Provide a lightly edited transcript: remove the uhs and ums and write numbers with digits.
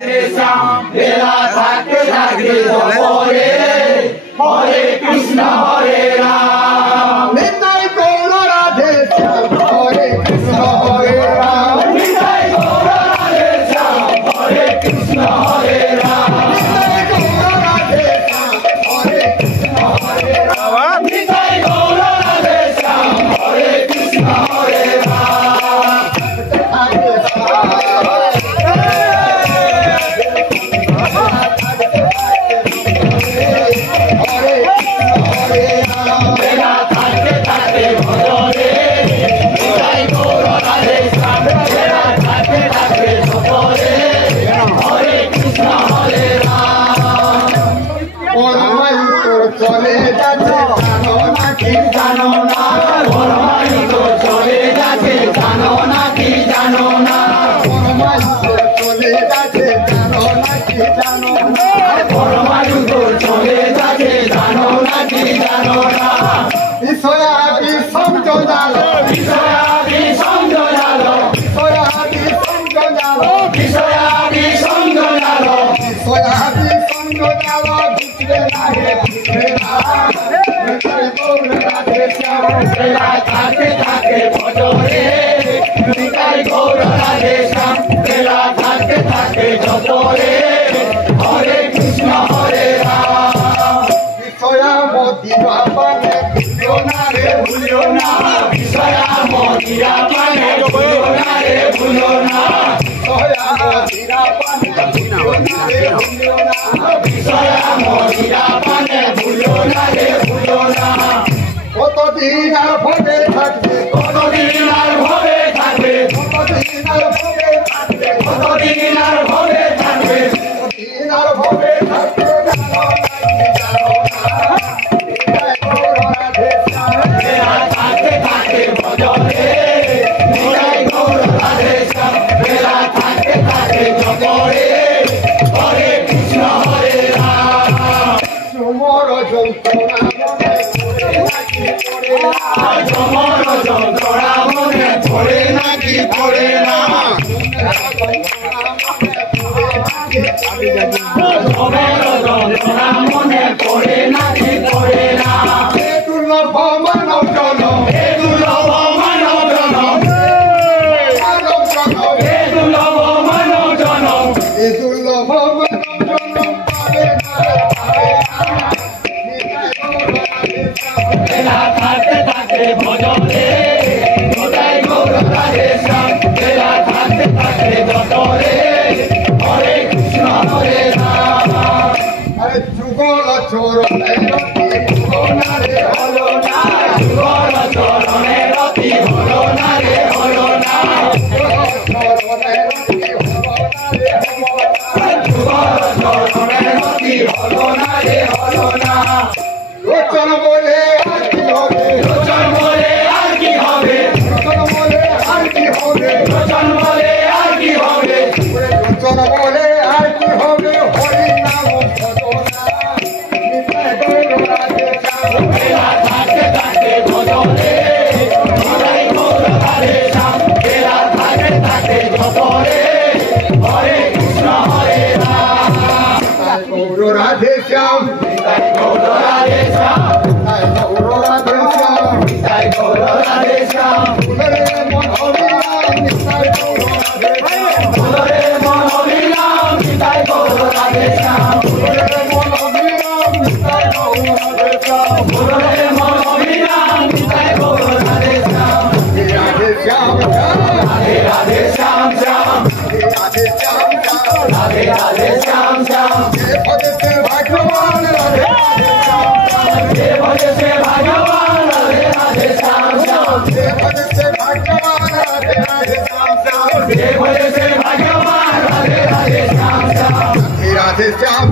বেলা থাকতে থাকে হরে হরে কৃষ্ণ হরে রাম নিতাই গৌর রাধে শ্যাম হরে কৃষ্ণ হরে রাম নিতাই গৌর রাধে শ্যাম হরে কৃষ্ণ হরে রাম নিতাই গৌর রাধে শ্যাম হরে কৃষ্ণ হরে রাম নিতাই গৌর রাধে শ্যাম হরে কৃষ্ণ হরে রাম চলে যাচ্ছে জানো নাকি জানো না পরমায়ু তো চলে যাচ্ছে জানো নাকি জানো না পরমায়ু তো চলে যাচ্ছে জানো নাকি জানো না পরমায়ু তো চলে যাচ্ছে জানো নাকি জানো না বিষয়াদি সংযোজালো বিষয়াদি সংযোজালো বিষয়াদি সংযোজালো বিষয়াদি সংযোজালো বিষয়াদি সংযোজালো বিচরে লাগে বেলা থাকে থাকে ভজরে নিতাই গৌর রাধে শ্যাম বেলা থাকে থাকে যতরে হরে কৃষ্ণ হরে রাম বিষয়ামতি পানে ভুলিও না রে ভুলিও না বিষয়ামতি পানে ভুলিও না রে ভুলিও না বিষয়ামতি পানে ভুলিও না রে ভুলিও না বিষয়ামতি পানে ভুলিও না রে ভুলিও না কতদিন আর ভবে থাকবে কতদিন আর ভবে থাকবে কতদিন আর ভবে থাকবে কতদিন আর ভবে থাকবে কতদিন আর ভবে থাকবে জানো না থাকতে থাকে ভজরে নিতাই গৌর রাধে শ্যাম বেলা থাকতে থাকে জগরে হরে কৃষ্ণ হরে রাম সুমর যন্ত্রণা সমর যন্ত্রণা মনে পড়ে নাকি পড়ে না সমর যন্ত্রণা মনে পড়ে নাকি পড়ে না দুর্লভ মানব জনম দুর্লভ মানব জনম দুর্লভ মানব জনম দুর্লভ মানব জনম বেলা থাকতে থাকে ভজরে নিতাই গৌর রাধে শ্যাম বেলা থাকতে থাকে যতরে হরে কৃষ্ণ হরে রাম আরে যুগল চরণে রতি হলো না রে হলো না যুগল চরণে রতি হলো না রে হলো না যুগল চরণে রতি হলো না রে হলো না লোচন বলে আর কি হবে লোচন বলে আর কি হবে লোচন বলে আর কি হবে লোচন বলে আর কি হবে লোচন বলে আর কি হবে হরি নাম ভজনা নিতাই গৌর রাধে শ্যাম বেলা থাকতে থাকে ভজনে নিতাই গৌর রাধে শ্যাম বেলা থাকতে থাকে যতরে হরে কৃষ্ণ হরে রাম নিতাই গৌর রাধে শ্যাম নিতাই গৌর রাধে শ্যাম নিতাই গৌর রাধে শ্যাম নিতাই গৌর রাধে শ্যাম ফুলরে মন হরিনাম নিতাই গৌর রাধে শ্যাম ফুলরে মন হরিনাম নিতাই গৌর রাধে শ্যাম ফুলরে মন হরিনাম নিতাই গৌর রাধে শ্যাম ফুলরে মন হরিনাম নিতাই গৌর রাধে শ্যাম রাধে শ্যাম রাধে রাধে শ্যাম শ্যাম রাধে শ্যাম রাধে রাধে শ্যাম শ্যাম ভজতে ভগবান রাধে ভজতে ভগবান রাধে রাধে শ্যাম শ্যাম ভজতে ভগবান রাধে রাধে শ্যাম শ্যাম ভজতে ভগবান রাধে রাধে শ্যাম শ্যাম রাধে শ্যাম